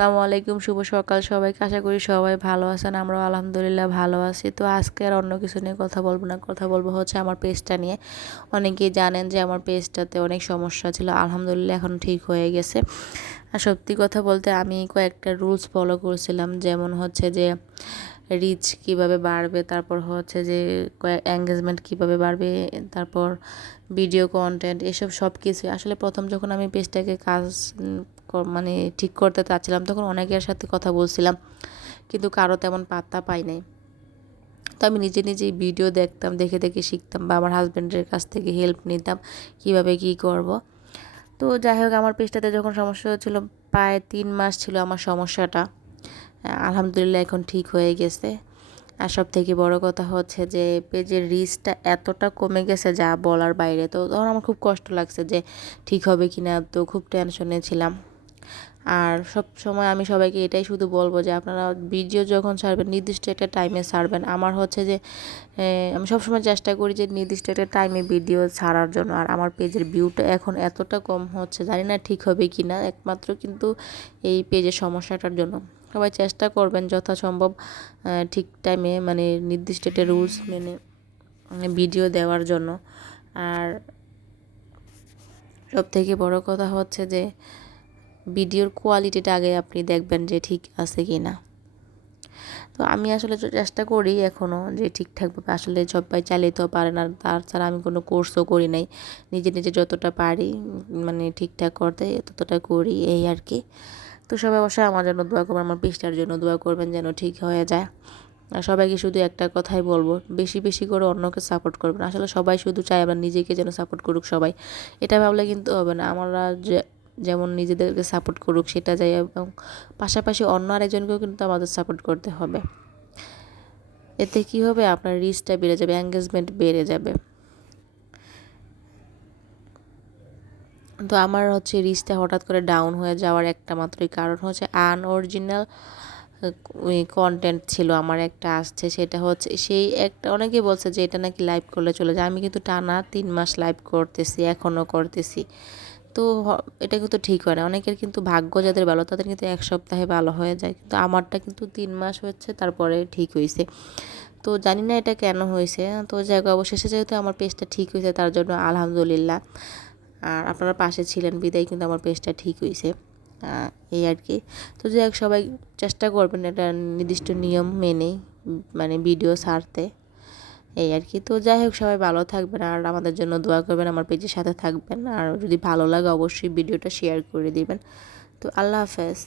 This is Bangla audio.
আসসালামু আলাইকুম, শুভ সকাল সবাইকে। আশা করি সবাই ভালো আছেন। আমরাও আলহামদুলিল্লাহ ভালো আছি। তো আজকে আর অন্য কিছু নিয়ে কথা বলবো না, কথা বলবো হচ্ছে আমার পেজটা নিয়ে। অনেকেই জানেন যে আমার পেজটাতে অনেক সমস্যা ছিল, আলহামদুলিল্লাহ এখন ঠিক হয়ে গেছে। আর সত্যি কথা বলতে আমি কয়েকটা রুলস ফলো করছিলাম, যেমন হচ্ছে যে রিচ কিভাবে বাড়বে, তারপর হচ্ছে যে এঙ্গেজমেন্ট কিভাবে বাড়বে, তারপর ভিডিও কন্টেন্ট, এসব সব কিছু। আসলে প্রথম যখন আমি পেজটাকে মানে ঠিক করতে চাচ্ছিলাম, তখন অনেকের সাথে কথা বলছিলাম, কিন্তু কারো তেমন পাত্তা পাই নাই। তো আমি নিজে নিজেই ভিডিও দেখতাম, দেখে দেখে শিখতাম, বা আমার হাজব্যান্ডের কাছ থেকে হেল্প নিতাম কিভাবে কি করব। তো যাই হোক, আমার পেজটাতে যখন সমস্যা হচ্ছিল, প্রায় 3 মাস ছিল আমার সমস্যাটা। আলহামদুলিল্লাহ এখন ঠিক হয়ে গেছে। আর সব থেকে বড় কথা হচ্ছে যে পেজের রিচটা এতটা কমে গেছে যা বলার বাইরে। তো তখন আমার খুব কষ্ট লাগছে যে ঠিক হবে কি না, তো খুব টেনশনে ছিলাম। আর সব সময় আমি সবাইকে এটাই শুধু বলবো যে আপনারা ভিডিও যখন ছাড়বেন নির্দিষ্ট একটা টাইমে ছাড়বেন। আমার হচ্ছে যে আমি সবসময় চেষ্টা করি যে নির্দিষ্ট একটা টাইমে ভিডিও ছাড়ার জন্য। আর আমার পেজের ভিউটা এখন এতটা কম হচ্ছে, জানি না ঠিক হবে কি না, একমাত্র কিন্তু এই পেজের সমস্যাটার জন্য। সবাই চেষ্টা করবেন যথাসম্ভব ঠিক টাইমে, মানে নির্দিষ্ট একটা রুলস মেনে ভিডিও দেওয়ার জন্য। আর সব থেকে বড় কথা হচ্ছে যে ভিডিওর কোয়ালিটিটা আগে আপনি দেখবেন যে ঠিক আছে কি না। তো আমি আসলে চেষ্টা করি এখনও যে ঠিকঠাকভাবে, আসলে সবাই চালিয়েতেও পারে না, তাছাড়া আমি কোনো কোর্সও করি নাই। নিজে নিজে যতটা পারি মানে ঠিকঠাক করতে ততটা করি, এই আর কি। তো সবাই অবশ্যই আমার জন্য দোয়া করবেন, আমার পেজটার জন্য দোয়া করবেন যেন ঠিক হয়ে যায়। আর সবাইকে শুধু একটা কথাই বলবো, বেশি বেশি করে অন্যকে সাপোর্ট করবেন। আসলে সবাই শুধু চায় আমরা নিজেকে যেন সাপোর্ট করুক সবাই, এটা ভাবলে কিন্তু হবে না। আমরা যেমন নিজেদেরকে সাপোর্ট করুক সেটা চাই, এবং পাশাপাশি অন্য আরেকজনকেও কিন্তু আমাদের সাপোর্ট করতে হবে। এতে কি হবে, আপনার রিচটা বেড়ে যাবে, এঙ্গেজমেন্ট বেড়ে যাবে। তো আমার হচ্ছে রিচটা হঠাৎ করে ডাউন হয়ে যাওয়ার একটা মাত্রই কারণ হচ্ছে আনঅরিজিনাল ওই কন্টেন্ট ছিল আমার একটা আসছে। সেটা হচ্ছে সেই একটা, অনেকে বলছে যে এটা নাকি লাইভ করলে চলে যায়। আমি কিন্তু টানা 3 মাস লাইভ করতেছি, এখনও করতেছি। তো এটা কিন্তু ঠিক হয় না। অনেকের কিন্তু ভাগ্য যাদের ভালো তাদের কিন্তু 1 সপ্তাহে ভালো হয়ে যায়, কিন্তু আমারটা কিন্তু 3 মাস হচ্ছে তারপরে ঠিক হয়েছে। তো জানি না এটা কেন হয়েছে। তো যাই হোক, অবশেষে যেহেতু আমার পেজটা ঠিক হয়েছে তার জন্য আলহামদুলিল্লাহ। আর আপনারা পাশে ছিলেন বিদায় কিন্তু আমার পেজটা ঠিক হয়েছে, এই আর কি। তো যাই হোক, সবাই চেষ্টা করবেন এটা নির্দিষ্ট নিয়ম মেনে মানে ভিডিও ছাড়তে, এই আর কি। তো যাই হোক, সবাই ভালো থাকবেন আর আমাদের জন্য দোয়া করবেন, আমার পেজের সাথে থাকবেন। আর যদি ভালো লাগে অবশ্যই ভিডিওটা শেয়ার করে দিবেন। তো আল্লাহ হাফেজ।